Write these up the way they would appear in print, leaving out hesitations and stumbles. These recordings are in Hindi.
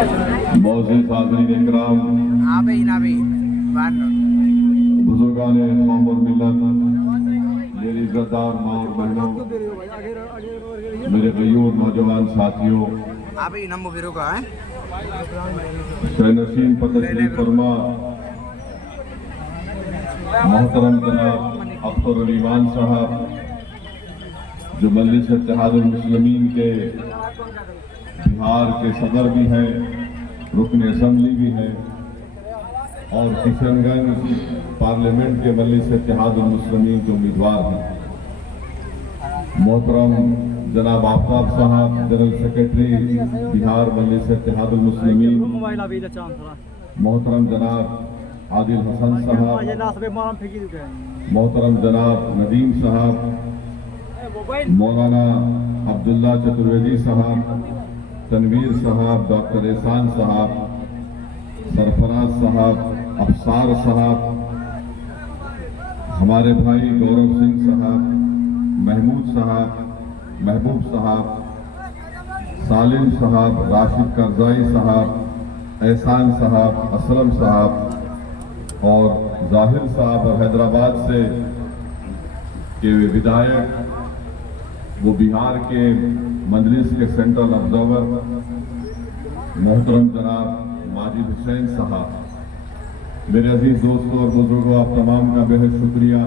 मौजूद हाज़रीन इकराम, बुजुर्गान कौम और मिल्लत, मेरी इज़्ज़तदार माँ और बहनों, मेरे गयूर नौजवान साथियों, शहनशीन पर तशरीफ फरमा मोहतरम जनाब अख्तर अली वान साहब, जो मजलिस इत्तेहादुल मुस्लिमीन के बिहार के सदर भी हैं, रुकन असम्बली भी हैं और किशनगंज पार्लियामेंट के मजलिस इत्तेहादुल मुस्लिमीन के उम्मीदवार हैं। मोहतरम जनाब आफ्ताब साहब, जनरल सेक्रेटरी बिहार मजलिस इत्तेहादुल मुस्लिमीन, मोहतरम जनाब आदिल हसन साहब, मोहतरम जनाब नदीम साहब, मौलाना अब्दुल्ला चतुर्वेदी साहब, तनवीर साहब, डॉक्टर एहसान साहब, सरफराज साहब, अफसार साहब, हमारे भाई गौरव सिंह साहब, महमूद साहब, महबूब साहब, सालिम साहब, राशिद करजाई साहब, एहसान साहब, असलम साहब और जाहिर साहब और हैदराबाद से के विधायक, वो बिहार के मजलिस के सेंट्रल ऑब्जर्वर मोहतरम जनाब माजिद हुसैन साहब, मेरे अजीज दोस्तों और बुजुर्गों, आप तमाम का बेहद शुक्रिया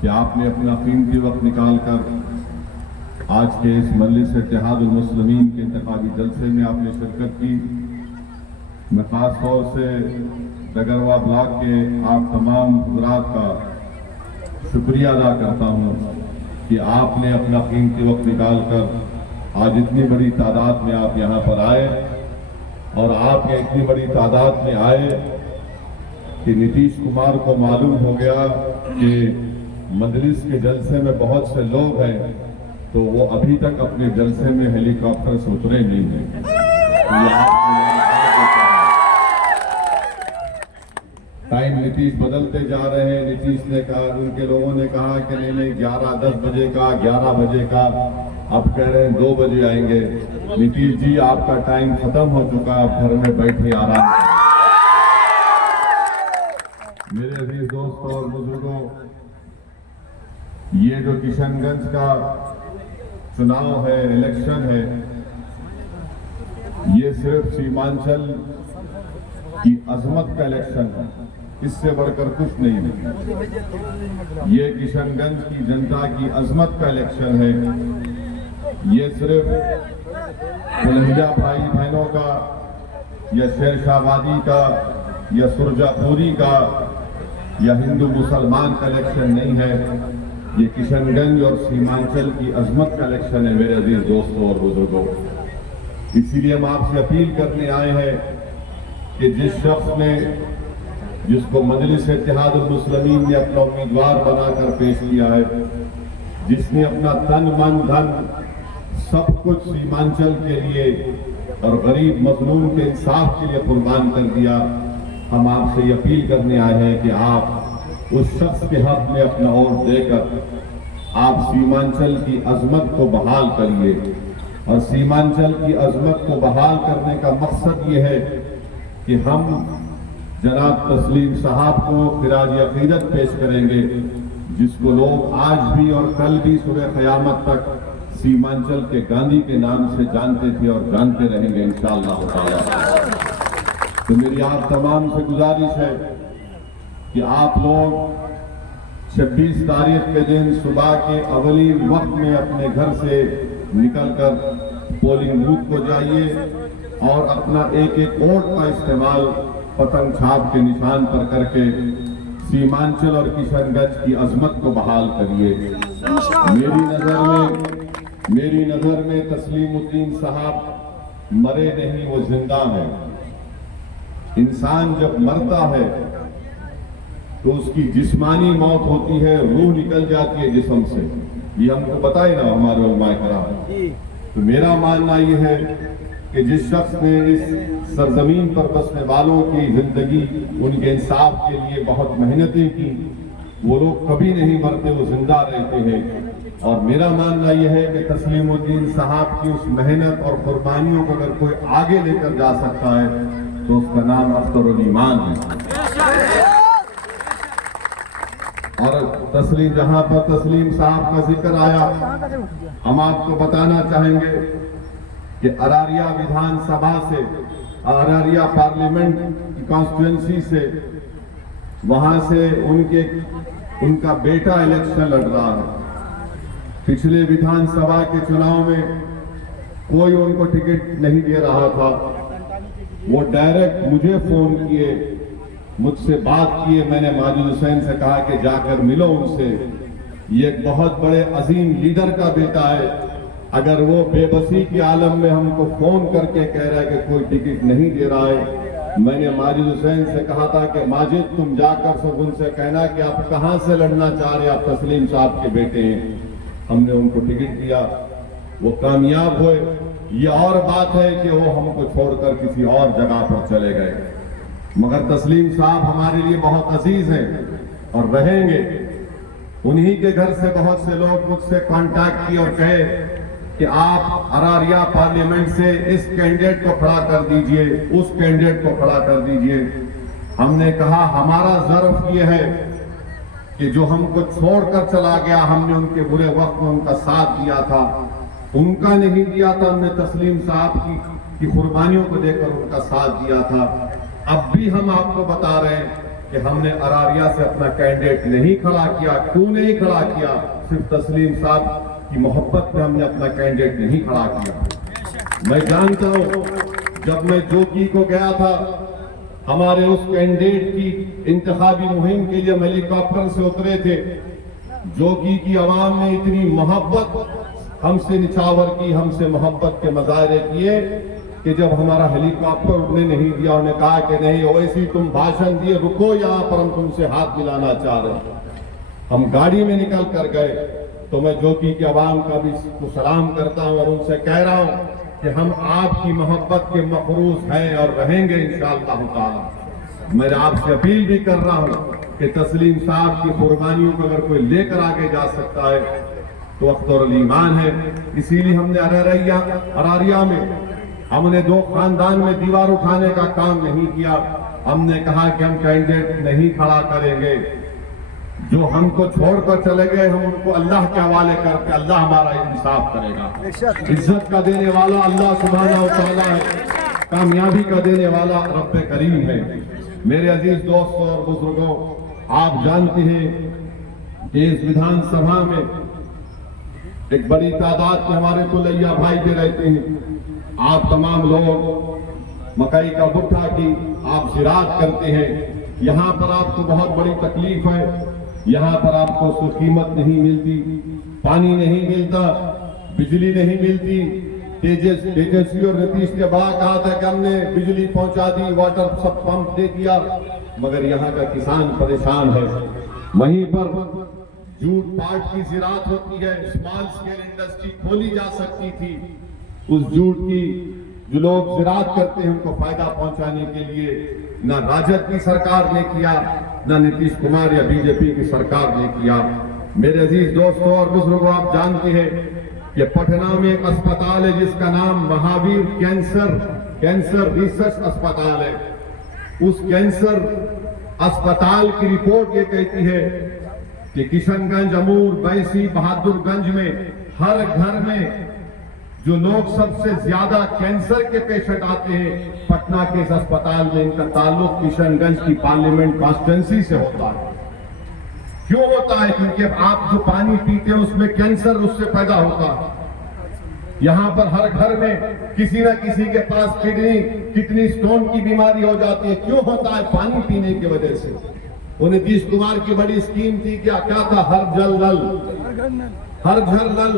कि आपने अपना कीमती वक्त निकाल कर आज के इस मजलिस इत्तेहादुल मुस्लिमीन के इंतखाबी जलसे में आपने शिरकत की। मैं खास तौर से डगरवा ब्लॉक के आप तमाम हज़रात का शुक्रिया अदा करता हूँ कि आपने अपना कीमती वक्त निकाल कर आज इतनी बड़ी तादाद में आप यहाँ पर आए और आप ये इतनी बड़ी तादाद में आए कि नीतीश कुमार को मालूम हो गया कि मजलिस के जलसे में बहुत से लोग हैं, तो वो अभी तक अपने जलसे में हेलीकॉप्टर से उतरे नहीं हैं। टाइम नीतीश बदलते जा रहे हैं। नीतीश ने कहा, उनके लोगों ने कहा कि नहीं 10 बजे का 11 बजे का, अब कह रहे हैं 2 बजे आएंगे। नीतीश जी, आपका टाइम खत्म हो चुका, आप घर में बैठे आराम। मेरे अजीज दोस्तों और बुजुर्गों, ये जो किशनगंज का चुनाव है, इलेक्शन है, ये सिर्फ सीमांचल की अजमत का इलेक्शन है, इससे बढ़कर कुछ नहीं है। ये किशनगंज की जनता की अजमत का इलेक्शन है। ये सिर्फ कुलहिया भाई बहनों का या शेरशाहबादी का या सुरजापुरी का या हिंदू मुसलमान का इलेक्शन नहीं है। ये किशनगंज और सीमांचल की अजमत का इलेक्शन है मेरे अजीज दोस्तों और बुजुर्गों। इसीलिए हम आपसे अपील करने आए हैं कि जिस शख्स ने, जिसको मजलिस इत्तेहादुल मुस्लिमीन ने अपना उम्मीदवार बनाकर पेश किया है, जिसने अपना तन मन धन सब कुछ सीमांचल के लिए और गरीब मजलूम के इंसाफ के लिए कुर्बान कर दिया, हम आपसे ये अपील करने आए हैं कि आप उस शख्स के हक में अपना वोट देकर आप सीमांचल की अजमत को बहाल करिए। और सीमांचल की अजमत को बहाल करने का मकसद ये है कि हम जनाब तस्लीम साहब को खिराज अकीदत पेश करेंगे, जिसको लोग आज भी और कल भी सुबह क़यामत तक सीमांचल के गांधी के नाम से जानते थे और जानते रहेंगे इंशाअल्लाह ताला। तो मेरी आप तमाम से गुजारिश है कि आप लोग 26 तारीख के दिन सुबह के अवली वक्त में अपने घर से निकलकर पोलिंग बूथ को जाइए और अपना एक वोट का इस्तेमाल पतंग छाप के निशान पर करके सीमांचल और किशनगंज की अजमत को बहाल करिए। मेरी नजर में तस्लीमुद्दीन साहब मरे नहीं, वो जिंदा है। इंसान जब मरता है तो उसकी जिस्मानी मौत होती है, रूह निकल जाती है जिस्म से। ये हमको बताए ना हमारे उलमाए कराम। तो मेरा मानना ये है कि जिस शख्स ने इस सरजमीन पर बसने वालों की जिंदगी, उनके इंसाफ के लिए बहुत मेहनतें की, वो लोग कभी नहीं मरते, वो जिंदा रहते हैं। और मेरा मानना यह है कि तस्लीमुद्दीन साहब की उस मेहनत और कुर्बानियों को अगर कोई आगे लेकर जा सकता है तो उसका नाम अख्तरुल ईमान है। और तस्लीम, जहां पर तस्लीम साहब का जिक्र आया, हम आपको बताना चाहेंगे कि अरारिया विधानसभा से, अरारिया पार्लियामेंट की कॉन्स्टिट्यूएंसी से, वहां से उनका बेटा इलेक्शन लड़ रहा है। पिछले विधानसभा के चुनाव में कोई उनको टिकट नहीं दे रहा था। वो डायरेक्ट मुझे फोन किए, मुझसे बात किए। मैंने माजिद हुसैन से कहा कि जाकर मिलो उनसे, ये एक बहुत बड़े अजीम लीडर का बेटा है। अगर वो बेबसी के आलम में हमको फोन करके कह रहा है कि कोई टिकट नहीं दे रहा है, मैंने माजिद हुसैन से कहा था कि माजिद, तुम जाकर सब उनसे कहना कि आप कहां से लड़ना चाह रहे हैं, आप तस्लीम साहब के बेटे हैं। हमने उनको टिकट दिया, वो कामयाब हुए। ये और बात है कि वो हमको छोड़कर किसी और जगह पर चले गए, मगर तस्लीम साहब हमारे लिए बहुत अजीज हैं और रहेंगे। उन्हीं के घर से बहुत से लोग मुझसे कांटेक्ट किए और कहे कि आप अरारिया पार्लियामेंट से इस कैंडिडेट को खड़ा कर दीजिए, उस कैंडिडेट को खड़ा कर दीजिए। हमने कहा हमारा ज़र्फ ये है कि जो हमको छोड़कर चला गया, हमने उनके बुरे वक्त में उनका साथ दिया था, उनका नहीं दिया था। हमने तस्लीम साहब की कुर्बानियों को देखकर उनका साथ दिया था। अब भी हम आपको बता रहे हैं कि हमने अरारिया से अपना कैंडिडेट नहीं खड़ा किया। क्यों नहीं खड़ा किया? सिर्फ तस्लीम साहब की मोहब्बत में हमने अपना कैंडिडेट नहीं खड़ा किया। मैं जानता हूं, जब मैं जोगी को गया था, हमारे उस कैंडिडेट की इंतखाबी मुहिम के लिए हम हेलीकॉप्टर से उतरे थे। जोगी की आवाम ने इतनी मोहब्बत हमसे निछावर की, हमसे मोहब्बत के मजाहरे किए कि जब हमारा हेलीकॉप्टर उड़ने नहीं दिया, उन्होंने कहा कि नहीं ओवैसी तुम भाषण दिए, रुको यहाँ पर, हम तुमसे हाथ मिलाना चाह रहे हैं। हम गाड़ी में निकल कर गए। तो मैं जोगी के अवाम का भी सलाम करता हूँ और उनसे कह रहा हूँ कि हम आपकी मोहब्बत के मखरूस हैं और रहेंगे इंशाअल्लाह ताला। मैं आपसे अपील भी कर रहा हूँ कि तस्लीम साहब की कुर्बानियों को अगर कोई लेकर आगे जा सकता है तो अख्तरुल ईमान है। इसीलिए हमने अरारिया में हमने दो खानदान में दीवार उठाने का काम नहीं किया। हमने कहा कि हम कैंडिडेट नहीं खड़ा करेंगे। जो हमको छोड़कर चले गए, हम उनको अल्लाह के हवाले करके अल्लाह हमारा इंसाफ करेगा। इज्जत का देने वाला अल्लाह सुब्हानहू व तआला है, कामयाबी का देने वाला रब्बे करीम है। मेरे अजीज दोस्तों और बुजुर्गों, आप जानते हैं कि इस विधानसभा में एक बड़ी तादाद में हमारे कुलैया भाई भी रहते हैं। आप तमाम लोग मकई का भुट्टा की आप ज़िराअत करते हैं। यहाँ पर आपको बहुत बड़ी तकलीफ है। यहाँ पर आपको उसकी कीमत नहीं मिलती, पानी नहीं मिलता, बिजली नहीं मिलती। तेजस्वी और नीतीश ने बड़ा कहा था कि हमने बिजली पहुंचा दी, वाटर सब पंप दे दिया, मगर यहाँ का किसान परेशान है। वहीं पर जूट पाट की ज़िराअत होती है, स्मॉल स्केल इंडस्ट्री खोली जा सकती थी। उस जूट की जो लोग ज़िराअत करते हैं उनको फायदा पहुंचाने के लिए ना राजद की सरकार ने किया, ना नीतीश कुमार या बीजेपी की सरकार ने किया। मेरे अजीज दोस्तों और बुजुर्गों, आप जानते हैं कि पटना में एक अस्पताल है जिसका नाम महावीर कैंसर रिसर्च अस्पताल है। उस कैंसर अस्पताल की रिपोर्ट ये कहती है कि किशनगंज, अमूर, बैसी, बहादुरगंज में हर घर में जो लोग सबसे ज्यादा कैंसर के पेशेंट आते हैं, पटना के इस अस्पताल में इनका ताल्लुक किशनगंज की पार्लियामेंट कॉन्स्टिट्यूएंसी से होता है। क्यों होता है? क्योंकि आप जो पानी पीते हैं उसमें कैंसर उससे पैदा होता है। यहाँ पर हर घर में किसी न किसी के पास किडनी स्टोन की बीमारी हो जाती है। क्यों होता है? पानी पीने की वजह से। वो नीतीश कुमार की बड़ी स्कीम थी, क्या था? हर जल नल, हर घर नल,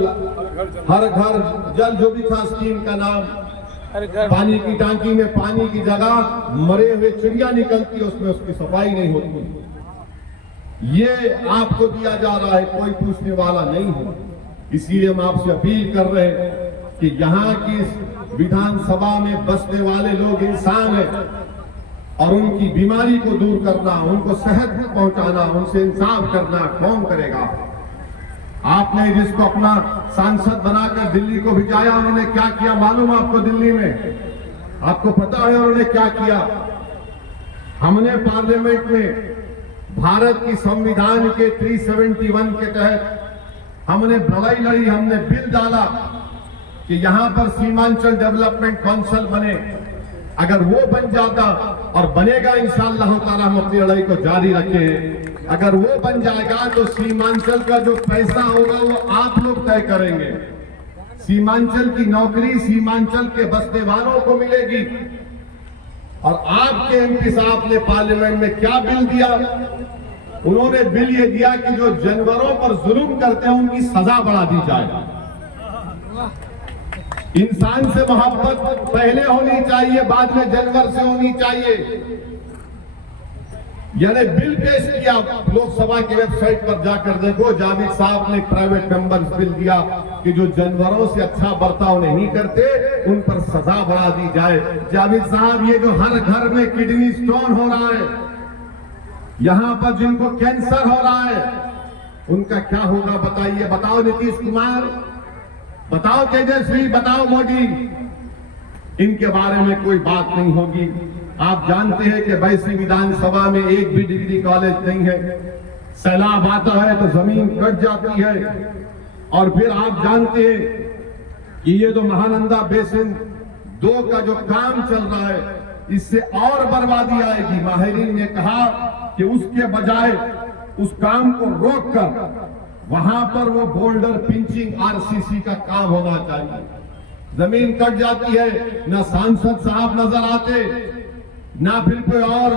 हर घर जल, जो भी था स्कीम का नाम। पानी की टांकी में पानी की जगह मरे हुए चिड़िया निकलती है, उसमें उसकी सफाई नहीं होती। ये आपको दिया जा रहा है, कोई पूछने वाला नहीं है। इसीलिए हम आपसे अपील कर रहे हैं कि यहाँ की विधानसभा में बसने वाले लोग इंसान हैं और उनकी बीमारी को दूर करना, उनको सेहत पहुंचाना, उनसे इंसाफ करना कौन करेगा? आपने जिसको अपना सांसद बनाकर दिल्ली को भिजाया, उन्होंने क्या किया मालूम आपको? दिल्ली में आपको पता है उन्होंने क्या किया? हमने पार्लियामेंट में भारत की संविधान के 371 के तहत हमने लड़ाई लड़ी, हमने बिल डाला कि यहां पर सीमांचल डेवलपमेंट काउंसिल बने। अगर वो बन जाता, और बनेगा इंशाअल्लाह ताला, हम अपनी लड़ाई को जारी रखें। अगर वो बन जाएगा तो सीमांचल का जो पैसा होगा वो आप लोग तय करेंगे। सीमांचल की नौकरी सीमांचल के बसने वालों को मिलेगी। और आपके एमपी साहब ने पार्लियामेंट में क्या बिल दिया? उन्होंने बिल ये दिया कि जो जानवरों पर जुल्म करते हैं उनकी सजा बढ़ा दी जाए। इंसान से मोहब्बत पहले होनी चाहिए, बाद में जानवर से होनी चाहिए। यानी बिल पेश किया, लोकसभा की वेबसाइट पर जाकर देखो, जावेद साहब ने प्राइवेट मेंबर बिल दिया कि जो जानवरों से अच्छा बर्ताव नहीं करते उन पर सजा बढ़ा दी जाए। जावेद साहब, ये जो हर घर में किडनी स्टोन हो रहा है, यहां पर जिनको कैंसर हो रहा है, उनका क्या होगा बताइए? बताओ नीतीश कुमार, बताओ तेजस्वी, बताओ मोदी, इनके बारे में कोई बात नहीं होगी। आप जानते हैं कि वैसी विधानसभा में एक भी डिग्री कॉलेज नहीं है। सैलाब आता है तो जमीन कट जाती है। और फिर आप जानते हैं कि ये जो महानंदा बेसिन 2 का जो काम चल रहा है, इससे और बर्बादी आएगी। माहिरीन ने कहा कि उसके बजाय उस काम को रोककर वहां पर वो बोल्डर पिंचिंग आरसीसी का काम होना चाहिए। जमीन कट जाती है, ना सांसद साहब नजर आते, ना फिर कोई और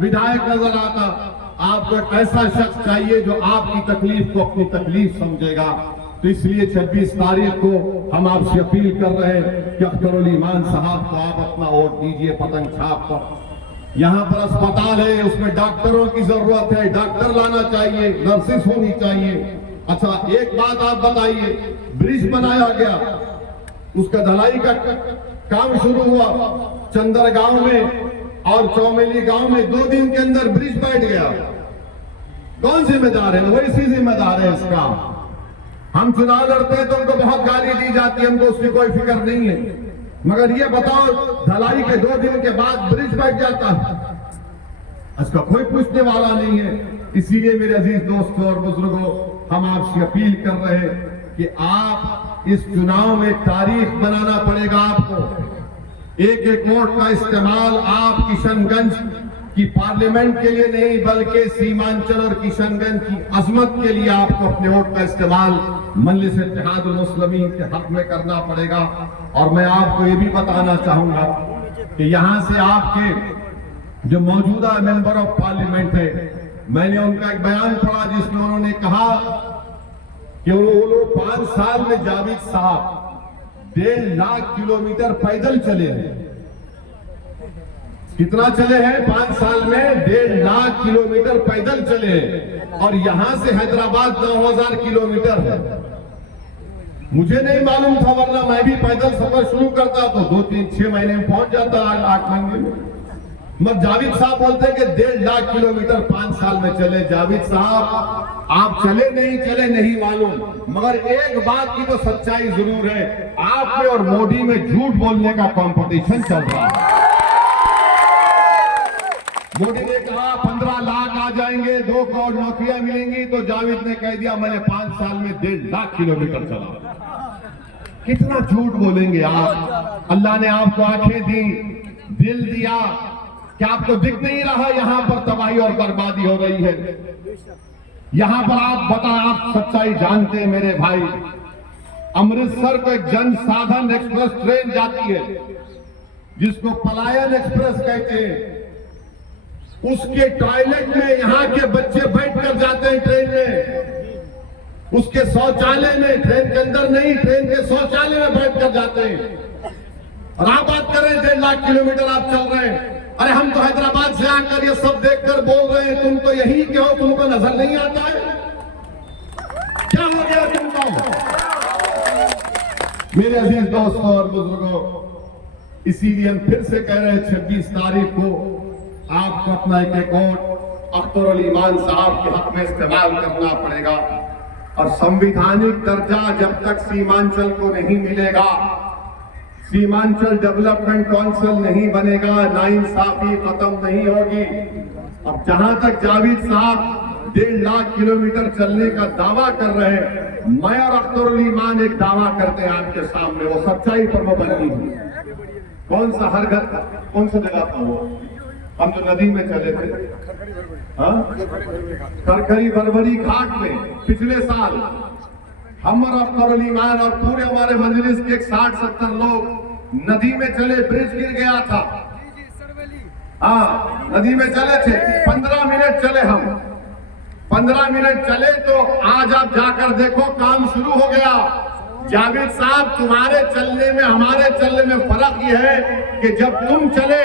विधायक नजर आता। आपको एक ऐसा शख्स चाहिए जो आपकी तकलीफ को अपनी तकलीफ समझेगा। तो इसलिए 26 तारीख को हम आपसे अपील कर रहे हैं कि अख्तरुल ईमान साहब को आप अपना वोट दीजिए पतंग छाप पर। यहाँ पर अस्पताल है, उसमें डॉक्टरों की जरूरत है, डॉक्टर लाना चाहिए, नर्सेस होनी चाहिए। अच्छा, एक बात आप बताइए, ब्रिज बनाया गया, उसका ढलाई का काम शुरू हुआ चंदर गांव में और चौमेली गांव में, 2 दिन के अंदर ब्रिज बैठ गया। कौन जिम्मेदार है? वैसी जिम्मेदार है इसका। हम चुनाव लड़ते हैं तो उनको बहुत गाली दी जाती है, हमको उसकी कोई फिक्र नहीं है। मगर ये बताओ, ढलाई के 2 दिन के बाद ब्रिज बैठ जाता है, इसका कोई पूछने वाला नहीं है। इसीलिए मेरे अजीज दोस्तों और बुजुर्गों, हम आपसे अपील कर रहे हैं कि आप इस चुनाव में तारीख बनाना पड़ेगा आपको। एक एक वोट का इस्तेमाल आप किशनगंज की पार्लियामेंट के लिए नहीं, बल्कि सीमांचल और किशनगंज की अजमत के लिए आपको अपने वोट का इस्तेमाल मजलिस इत्तेहादुल मुस्लिमीन के हक में करना पड़ेगा। और मैं आपको ये भी बताना चाहूंगा कि यहां से आपके जो मौजूदा मेंबर ऑफ पार्लियामेंट है, मैंने उनका एक बयान पढ़ा जिसमें उन्होंने कहा कि वो लोग 5 साल में जावेद साहब 1.5 लाख किलोमीटर पैदल चले हैं। कितना चले हैं? 5 साल में 1.5 लाख किलोमीटर पैदल चले हैं। और यहां से हैदराबाद 9000 किलोमीटर है। मुझे नहीं मालूम था, वरना मैं भी पैदल सफर शुरू करता तो 2-3-6 महीने में पहुंच जाता 8 महीने में। मगर जावेद साहब बोलते हैं कि 1.5 लाख किलोमीटर 5 साल में चले। जावेद साहब, आप चले नहीं मालूम, मगर एक बात की तो सच्चाई जरूर है, आप में और मोदी में झूठ बोलने का कंपटीशन चल रहा है। मोदी ने कहा 15 लाख आ जाएंगे, 2 करोड़ नौकरियां मिलेंगी, तो जावेद ने कह दिया मैंने 5 साल में 1.5 लाख किलोमीटर चला। कितना झूठ बोलेंगे आप? अल्लाह ने आपको आंखें दी, दिल दिया, क्या आपको दिख नहीं रहा यहां पर तबाही और बर्बादी हो रही है? यहां पर आप सच्चाई जानते हैं मेरे भाई। अमृतसर को एक जन साधन एक्सप्रेस ट्रेन जाती है जिसको पलायन एक्सप्रेस कहते हैं। उसके टॉयलेट में यहाँ के बच्चे बैठकर जाते हैं ट्रेन में। उसके शौचालय में, ट्रेन के अंदर नहीं, ट्रेन के शौचालय में बैठकर जाते हैं। और आप बात कर रहे हैं 1.5 लाख किलोमीटर आप चल रहे हैं। अरे हम तो हैदराबाद से आकर ये सब देखकर बोल रहे हैं, तुम तो यही के हो, तुमको नजर नहीं आता है? क्या हो गया तुमको? मेरे अजीज दोस्तों और बुजुर्गों, इसीलिए हम फिर से कह रहे हैं 26 तारीख को आपको अपना एक वोट अख्तरुल ईमान साहब के हक में इस्तेमाल करना पड़ेगा। और संविधानिक दर्जा जब तक सीमांचल को नहीं मिलेगा, सीमांचल डेवलपमेंट काउंसिल नहीं बनेगा, नाइंसाफी खत्म नहीं होगी। अब जहां तक जावेद साहब 1.5 लाख किलोमीटर चलने का दावा कर रहे हैं, मैं और अख्तरुल ईमान एक दावा करते हैं आपके सामने, वो सच्चाई पर वो बननी है। कौन सा हर घर, कौन सा जगह था वो, हम जो नदी में चले थे, खरखरी बरबरी घाट में पिछले साल हम और अख्तरुल ईमान और पूरे हमारे मजलिस के 60-70 लोग नदी में चले, ब्रिज गिर गया था। हाँ, नदी में चले थे, 15 मिनट चले हम, 15 मिनट चले तो आज आप जाकर देखो काम शुरू हो गया। जावेद साहब, तुम्हारे चलने में हमारे चलने में फर्क यह है कि जब तुम चले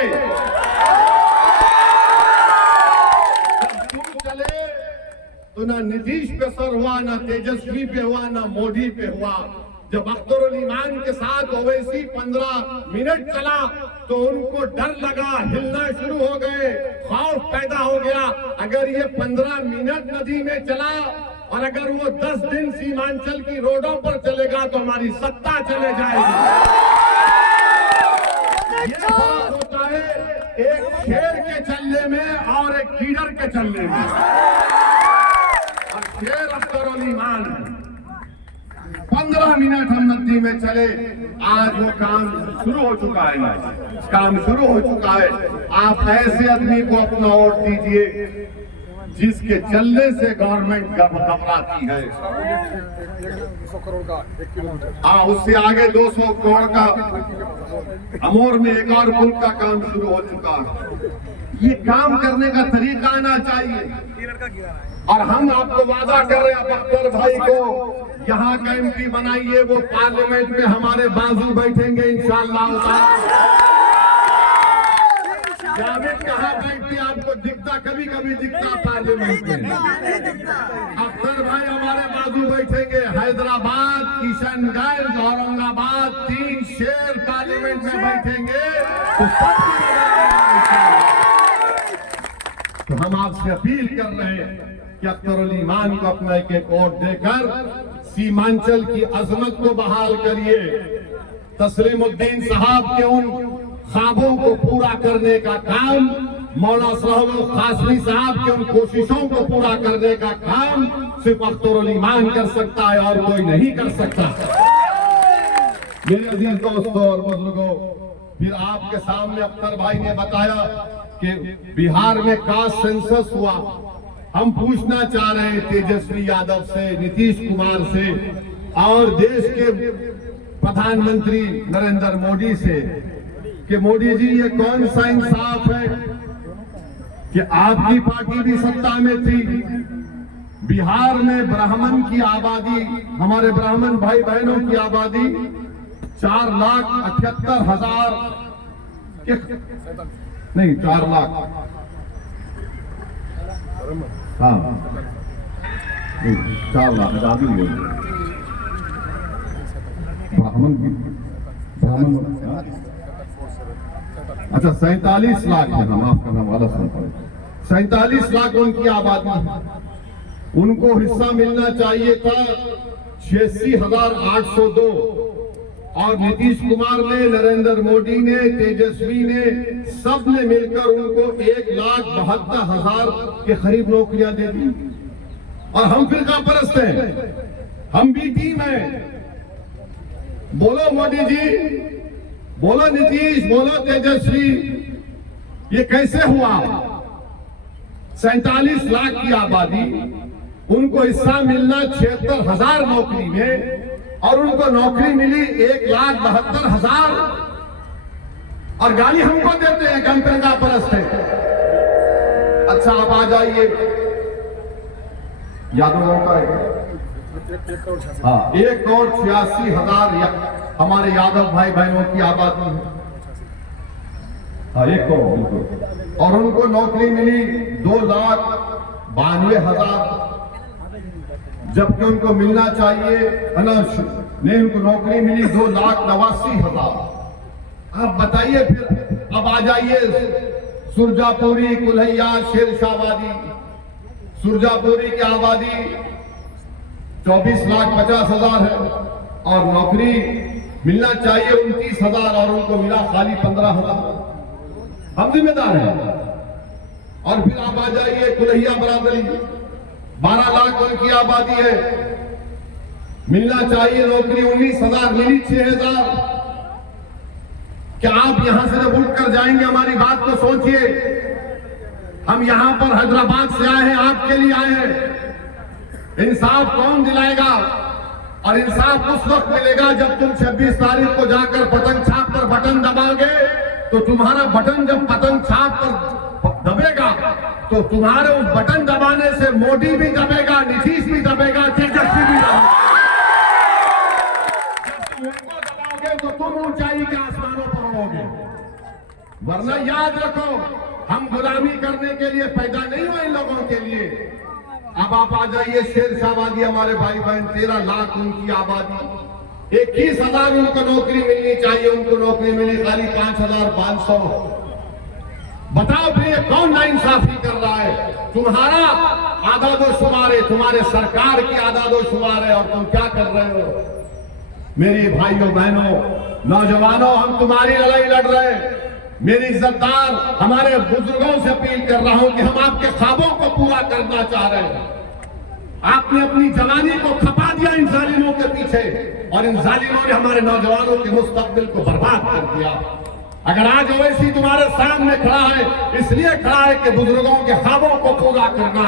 तो ना नीतीश पे सर हुआ, ना तेजस्वी पे हुआ, ना मोदी पे हुआ। जब अख्तरुल ईमान के साथ ओवैसी 15 मिनट चला तो उनको डर लगा, हिलना शुरू हो गए, खौफ पैदा हो गया। अगर ये 15 मिनट नदी में चला और अगर वो 10 दिन सीमांचल की रोडों पर चलेगा तो हमारी सत्ता चले जाएगी। ये फर्क होता है एक शेर के चलने में और एक कीड़र के चलने में। और शेर अख्तरुल ईमान 15 मिनट हम नदी में चले, आज वो काम शुरू हो चुका है, काम शुरू हो चुका है। आप ऐसे आदमी को अपना वोट दीजिए जिसके चलने से गवर्नमेंट घबराती है। 100 करोड़ का 1 किलोमीटर, हाँ, उससे आगे 200 करोड़ का अमोर में एक और पुल का काम शुरू हो चुका है। ये काम करने का तरीका आना चाहिए। और हम आपको वादा कर रहे हैं, अख्तर भाई को यहाँ का एमपी बनाइए, वो पार्लियामेंट में हमारे बाजू बैठेंगे इंशाअल्लाह। जावेद कहाँ बैठते आपको दिखता, कभी कभी दिखता पार्लियामेंट में। अख्तर भाई हमारे बाजू बैठेंगे, हैदराबाद, किशनगंज, औरंगाबाद, 3 शेर पार्लियामेंट में बैठेंगे। तो हम आपसे अपील कर रहे हैं कि अख्तरुल ईमान को अपना एक वोट देकर सीमांचल की अजमत को बहाल करिए। तस्लीमुद्दीन साहब के उन ख्वाबों को पूरा करने का काम, मौलाना सरहुल कासमी साहब के उन कोशिशों को पूरा करने का काम सिर्फ अख्तरुल ईमान कर सकता है और कोई नहीं कर सकता। मेरे अजीज दोस्तों और बुजुर्गों, फिर आपके सामने अख्तर भाई ने बताया कि बिहार में कास्ट सेंसस हुआ। हम पूछना चाह रहे हैं तेजस्वी यादव से, नीतीश कुमार से और देश के प्रधानमंत्री नरेंद्र मोदी से कि मोदी जी, ये कौन सा इंसाफ है कि आपकी पार्टी भी सत्ता में थी, बिहार में ब्राह्मण की आबादी, हमारे ब्राह्मण भाई बहनों की आबादी 4,78,000 नहीं 4 लाख, हाँ 4 लाख आबादी है ब्राह्मण। अच्छा 47 लाख है, हम आपका नाम वाला सुनता है। 47 लाख उनकी आबादी, उनको हिस्सा मिलना चाहिए था 86,802 और नीतीश कुमार ने, नरेंद्र मोदी ने, तेजस्वी ने, सब ने मिलकर उनको 1,72,000 के करीब नौकरियां दे दी। और हम फिरका परस्त हैं, हम भी टीम हैं। बोलो मोदी जी, बोलो नीतीश, बोलो तेजस्वी, ये कैसे हुआ? 47 लाख की आबादी, उनको हिस्सा मिलना 76,000 नौकरी में और उनको नौकरी मिली 1,72,000 और गाली हमको देते हैं, हम फिरका परस्त हैं। अच्छा आप आ जाइए, यादव का है, हाँ 1,86,000 हमारे यादव भाई बहनों की आबादी है, हाँ 1 करोड़ बिल्कुल। और उनको नौकरी मिली 2,92,000 जबकि उनको मिलना चाहिए नहीं, उनको नौकरी मिली 2,89,000। आप बताइए फिर, अब आ जाइए सुरजापुरी, कुल्हैया, शेरशाहबादी, सुरजापुरी की आबादी 24,50,000 है और नौकरी मिलना चाहिए 29,000 और उनको मिला खाली 15,000। हम जिम्मेदार हैं। और फिर आप आ जाइए कुलहिया बरादरी, 12 लाख उनकी आबादी है, मिलना चाहिए नौकरी 19,000, मिली 6,000। क्या आप यहां से जब उठ कर जाएंगे, हमारी बात को सोचिए। हम यहां पर हैदराबाद से आए हैं, आपके लिए आए हैं। इंसाफ कौन दिलाएगा? और इंसाफ उस वक्त मिलेगा जब तुम 26 तारीख को जाकर पतंग छाप पर बटन दबाओगे। तो तुम्हारा बटन जब पतंग छाप पर दबेगा तो तुम्हारे उस बटन दबाने से मोदी भी दबेगा, नीतीश भी दबेगा, तेजस्वी भी दबेगा। जब तुम उनको दबाओगे तो तुम ऊंचाई के आसमानों पर उड़ोगे। वरना याद रखो, हम गुलामी करने के लिए पैदा नहीं हुए इन लोगों के लिए। अब आप आ जाइए शेरशाहबादी, हमारे भाई बहन 13 लाख उनकी आबादी, 21,000 उनको नौकरी मिलनी चाहिए, उनको नौकरी मिली खाली 5,500। बताओ फिर ये कौन नाइंसाफी कर रहा है? तुम्हारा आदादोशुमार है, तुम्हारे सरकार की आदादोशुमार है और तुम क्या कर रहे हो? मेरे भाइयों बहनों नौजवानों, हम तुम्हारी लड़ाई लड़ रहे हैं। मेरी इज्जतदार हमारे बुजुर्गों से अपील कर रहा हूं कि हम आपके ख्वाबों को पूरा करना चाह रहे हैं। आपने अपनी जवानी को खपा दिया इन जालिमों के पीछे और इन जालिमों ने हमारे नौजवानों के मुस्तकबिल को बर्बाद कर दिया। अगर आज ओवैसी तुम्हारे सामने खड़ा है, इसलिए खड़ा है कि बुजुर्गों के ख्वाबों को पूरा करना,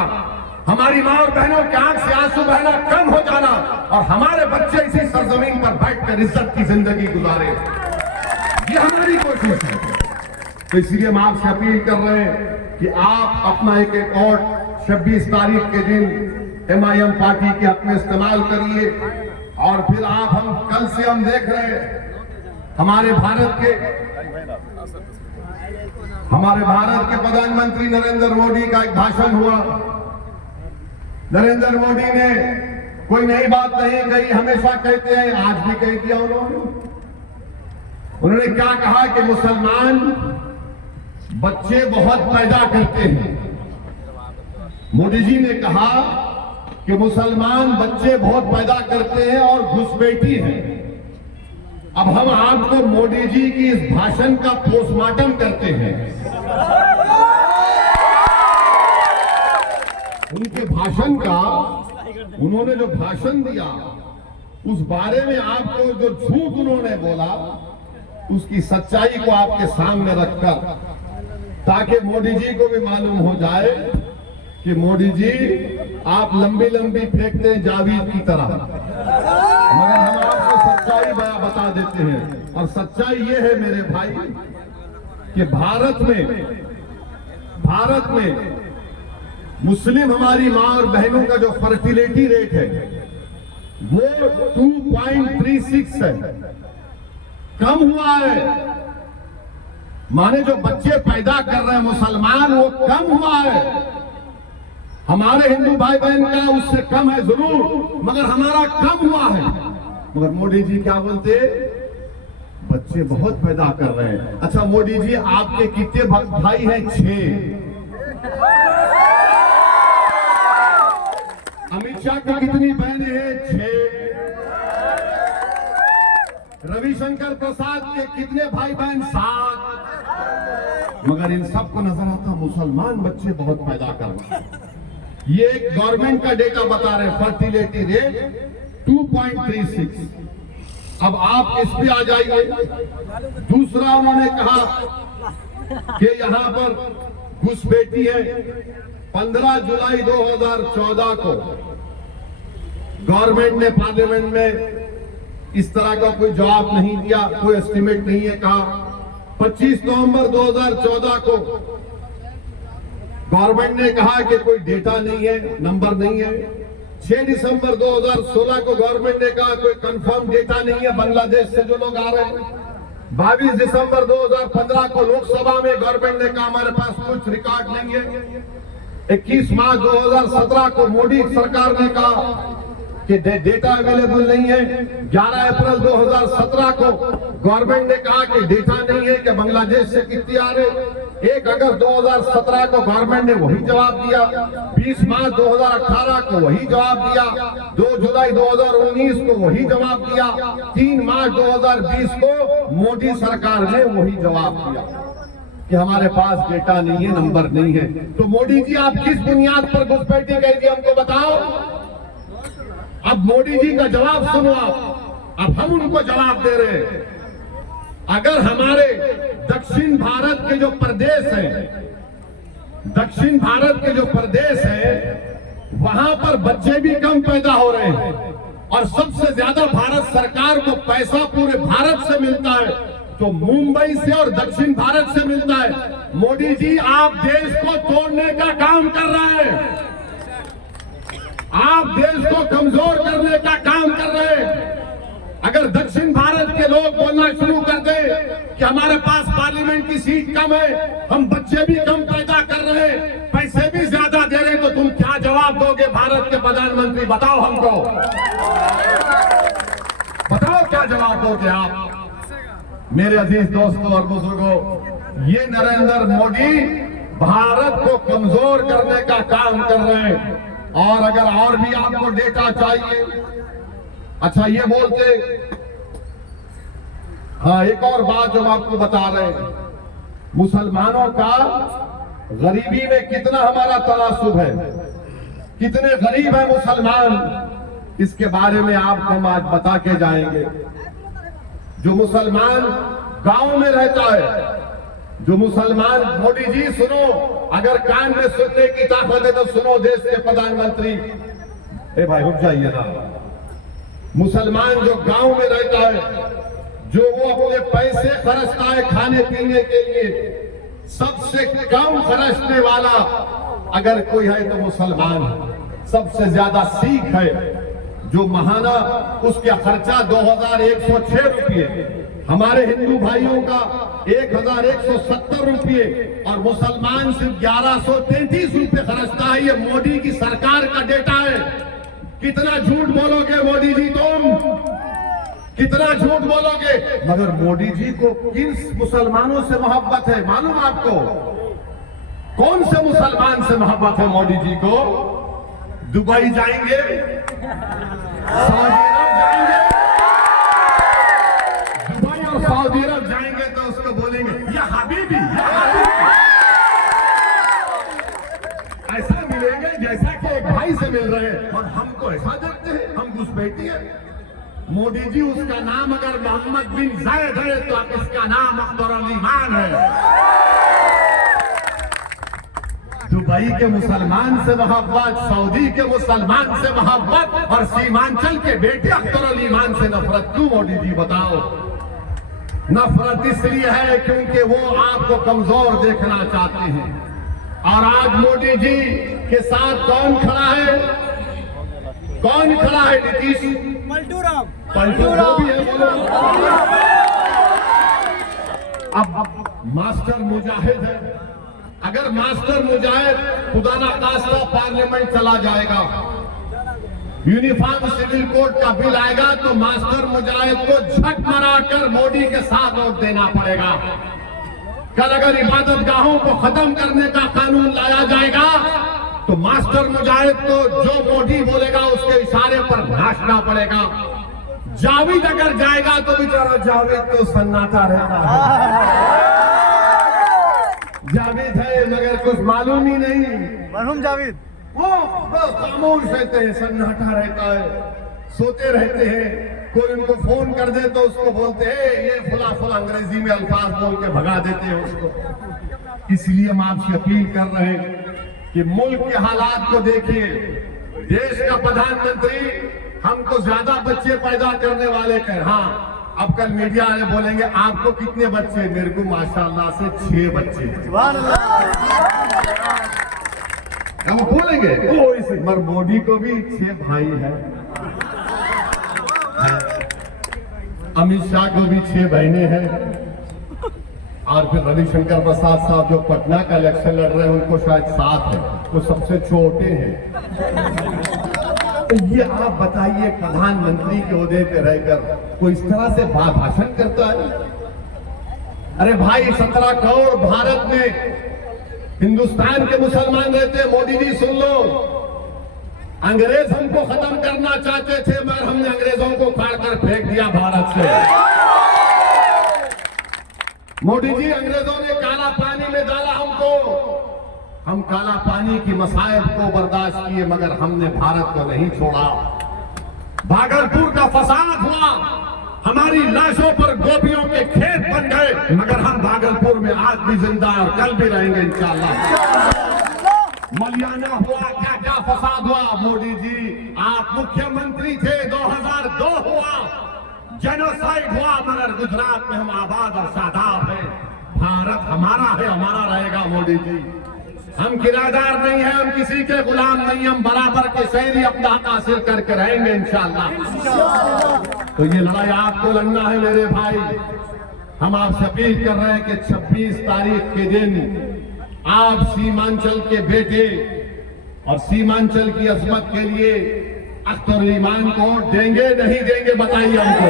हमारी मां और बहनों के आंख से आंसू बहना कम हो जाना और हमारे बच्चे इसी सरजमीन पर बैठकर इज्जत की जिंदगी गुजारे, ये हमारी कोशिश है। तो इसलिए हम आपसे अपील कर रहे हैं कि आप अपना एक और 26 तारीख के दिन MIM पार्टी के हक में इस्तेमाल करिए। और फिर हम कल से हम देख रहे हैं हमारे भारत के प्रधानमंत्री नरेंद्र मोदी का एक भाषण हुआ। नरेंद्र मोदी ने कोई नई बात नहीं कही, हमेशा कहते हैं, आज भी कह दिया उन्होंने क्या कहा कि मुसलमान बच्चे बहुत पैदा करते हैं। मोदी जी ने कहा कि मुसलमान बच्चे बहुत पैदा करते हैं और घुसपैठी है। अब हम आपको मोदी जी की इस भाषण का पोस्टमार्टम करते हैं। उनके भाषण का, उन्होंने जो भाषण दिया उस बारे में आपको जो झूठ उन्होंने बोला उसकी सच्चाई को आपके सामने रखकर, ताकि मोदी जी को भी मालूम हो जाए कि मोदी जी आप लंबी लंबी फेंकते हैं जावीद की तरह, मगर हम आपको सच्चाई बता देते हैं। और सच्चाई ये है मेरे भाई कि भारत में मुस्लिम हमारी मां और बहनों का जो फर्टिलिटी रेट है वो 2.36 है, कम हुआ है। माने जो बच्चे पैदा कर रहे हैं मुसलमान, वो कम हुआ है। हमारे हिंदू भाई बहन का उससे कम है जरूर, मगर हमारा कम हुआ है। मगर मोदी जी क्या बोलते? बच्चे बहुत पैदा कर रहे हैं। अच्छा मोदी जी, आपके कितने भाई हैं? 6। अमित शाह की कितनी बहनें हैं? 6। रविशंकर प्रसाद के कितने भाई बहन? 7। मगर इन सबको नजर आता मुसलमान बच्चे बहुत पैदा कर रहे हैं। ये एक गवर्नमेंट का डेटा बता रहे हैं, फर्टिलिटी रेट 2.36। अब आप इस पे आ जाइए। दूसरा उन्होंने कहा कि यहां पर घुसपैठी है। 15 जुलाई 2014 को गवर्नमेंट ने पार्लियामेंट में इस तरह का कोई जवाब नहीं दिया, कोई एस्टिमेट नहीं है। कहा 25 नवंबर 2014 को गवर्नमेंट ने कहा कि कोई डेटा नहीं है, नंबर नहीं है। 6 दिसंबर 2016 को गवर्नमेंट ने कहा कोई कंफर्म डेटा नहीं है बांग्लादेश से जो लोग आ रहे हैं। 22 दिसंबर 2015 को लोकसभा में गवर्नमेंट ने कहा हमारे पास कुछ रिकॉर्ड नहीं है। 21 मार्च 2017 को मोदी सरकार ने कहा कि डेटा अवेलेबल नहीं है। 11 अप्रैल 2017 को गवर्नमेंट ने कहा कि डेटा नहीं है कि बांग्लादेश से कितने आ रहे। 1 अगस्त 2017 को गवर्नमेंट ने वही जवाब दिया, 20 मार्च 2018 को वही जवाब दिया, 2 जुलाई 2019 को वही जवाब दिया, 3 मार्च 2020 को मोदी सरकार ने वही जवाब दिया कि हमारे पास डेटा नहीं है, नंबर नहीं है। तो मोदी जी आप किस बुनियाद पर घुसपैठी कही थी हमको बताओ। अब मोदी जी का जवाब सुनो आप, अब हम उनको जवाब दे रहे हैं। अगर हमारे दक्षिण भारत के जो प्रदेश हैं, दक्षिण भारत के जो प्रदेश हैं, वहां पर बच्चे भी कम पैदा हो रहे हैं और सबसे ज्यादा भारत सरकार को पैसा पूरे भारत से मिलता है, तो मुंबई से और दक्षिण भारत से मिलता है। मोदी जी आप देश को तोड़ने का काम कर रहे हैं, आप देश को कमजोर करने का काम कर रहे हैं। अगर दक्षिण भारत के लोग बोलना शुरू कर दें कि हमारे पास पार्लियामेंट की सीट कम है, हम बच्चे भी कम पैदा कर रहे हैं, पैसे भी ज्यादा दे रहे हैं, तो तुम क्या जवाब दोगे भारत के प्रधानमंत्री? बताओ हमको, बताओ क्या जवाब दोगे आप? मेरे अजीज दोस्तों और बुजुर्गों, ये नरेंद्र मोदी भारत को कमजोर करने का काम कर रहे हैं। और अगर और भी आपको डेटा चाहिए, अच्छा ये बोलते, हाँ एक और बात जो हम आपको बता रहे हैं, मुसलमानों का गरीबी में कितना हमारा तनासुब है, कितने गरीब है मुसलमान, इसके बारे में आपको हम आज बता के जाएंगे। जो मुसलमान गांव में रहता है, जो मुसलमान, मोदी जी सुनो, अगर कान में सुनने की ताकत है तो सुनो देश के प्रधानमंत्री। ए भाई रुक जाइए ना। मुसलमान जो गांव में रहता है, जो वो अपने पैसे खर्चता है खाने पीने के लिए, सबसे कम खर्चने वाला अगर कोई है तो मुसलमान है। सबसे ज्यादा सिख है, जो महाना उसका खर्चा 2106 रुपये, हमारे हिंदू भाइयों का 1170 रुपये और मुसलमान सिर्फ 1133 रुपये खर्चता है। ये मोदी की सरकार का डेटा है। कितना झूठ बोलोगे मोदी जी तुम, कितना झूठ बोलोगे? मगर मोदी जी को किन मुसलमानों से मोहब्बत है मालूम आपको? कौन से मुसलमान से मोहब्बत है मोदी जी को? दुबई जाएंगे, सऊदी अरब जाएंगे, दुबई और सऊदी अरब जाएंगे तो उसको बोलेंगे या हबीबी, या हबीबी। ऐसा मिलेंगे जैसा कि एक भाई से मिल रहे हैं, और हमको ऐसा देखते हैं हम घुसपैठी है। मोदी जी उसका नाम अगर मोहम्मद बिन जायद है तो आप इसका नाम अख्तर ईमान है। दुबई के मुसलमान से मोहब्बत, सऊदी के मुसलमान से मोहब्बत और सीमांचल के बेटे अख्तर ईमान से नफरत क्यों मोदी जी बताओ? नफरत इसलिए है क्योंकि वो आपको कमजोर देखना चाहते हैं। और आज मोदी जी के साथ कौन खड़ा है? कौन खड़ा है? नीतीश पलटूराम, पलटूराम भी है, बोलो। अब मास्टर मुजाहिद है। अगर मास्टर मुजाहिद खुदा ना खास्ता पार्लियामेंट चला जाएगा, यूनिफॉर्म सिविल कोड का बिल आएगा तो मास्टर मुजाहिद को झक मराकर मोदी के साथ वोट देना पड़ेगा। कल अगर इबादत गाहों को खत्म करने का कानून लाया जाएगा तो मास्टर मुजाहिद को जो मोदी बोलेगा उसके इशारे पर नाचना पड़ेगा। जावेद अगर जाएगा तो बेचारा जावेद तो सन्नाटा रहता है। जावेद है मगर कुछ मालूम ही नहीं। मरहूम जावेद वो बस खामोश रहते हैं, सन्नाटा रहता है, सोते रहते हैं। कोई उनको फोन कर दे तो उसको बोलते हैं ये फुला फुला, अंग्रेजी में अल्फाज बोल के भगा देते हैं उसको। इसलिए हम आपसे अपील कर रहे हैं कि मुल्क के हालात को देखिए। देश का प्रधानमंत्री हमको ज्यादा बच्चे पैदा करने वाले कह, हाँ अब कल मीडिया वाले बोलेंगे आपको कितने बच्चे? मेरे को माशाल्लाह से 6 बच्चे। हम बोलेंगे ओ इसे, मगर मोदी को भी 6 भाई है, अमित शाह को भी 6 बहनें हैं, और फिर रविशंकर प्रसाद साहब जो पटना का इलेक्शन लड़ रहे हैं उनको शायद 7 है, वो सबसे छोटे हैं। तो ये आप बताइए प्रधानमंत्री के ओहदे पे रहकर कोई इस तरह से भाषण करता है? अरे भाई 17 करोड़ भारत में हिंदुस्तान के मुसलमान रहते हैं। मोदी जी सुन लो, अंग्रेज हमको खत्म करना चाहते थे मगर हमने अंग्रेजों को फाड़ कर फेंक दिया भारत से। मोदी जी, अंग्रेजों ने काला पानी में डाला हमको, हम काला पानी की मसाइब को बर्दाश्त किए मगर हमने भारत को नहीं छोड़ा। भागलपुर का फसाद हुआ, हमारी लाशों पर गोपियों के खेत बन गए मगर हम भागलपुर में आज भी जिंदा और कल भी रहेंगे इंशाअल्लाह। मलियाना हुआ, क्या क्या फसाद हुआ। मोदी जी आप मुख्यमंत्री थे, 2002 हुआ, जेनोसाइड हुआ मगर गुजरात में हम आबाद और शादाब हैं। भारत हमारा है, हमारा रहेगा। मोदी जी हम किराएदार नहीं हैं, हम किसी के गुलाम नहीं, हम बराबर के शहरी अपना हक हासिल करके रहेंगे इंशाअल्लाह। तो ये लड़ाई आपको लड़ना है मेरे भाई। हम आपसे अपील कर रहे हैं कि 26 तारीख के दिन आप सीमांचल के बेटे और सीमांचल की अजमत के लिए अख्तर ईमान को देंगे नहीं देंगे बताइए हमको,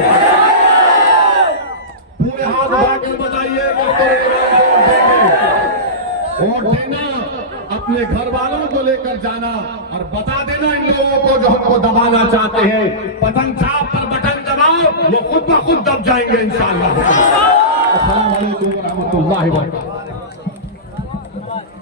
पूरे हाथ उठा कर बताइए। अख्तर ईमान को देंगे, वोट देना, अपने घर वालों को लेकर जाना और बता देना इन लोगों को जो हमको दबाना चाहते हैं, पतंग छाप पर बटन दबाओ, वो खुद ब खुद दब जाएंगे इंशाअल्लाह। अस्सलाम वालेकुम व रहमतुल्लाहि व बरकातहू।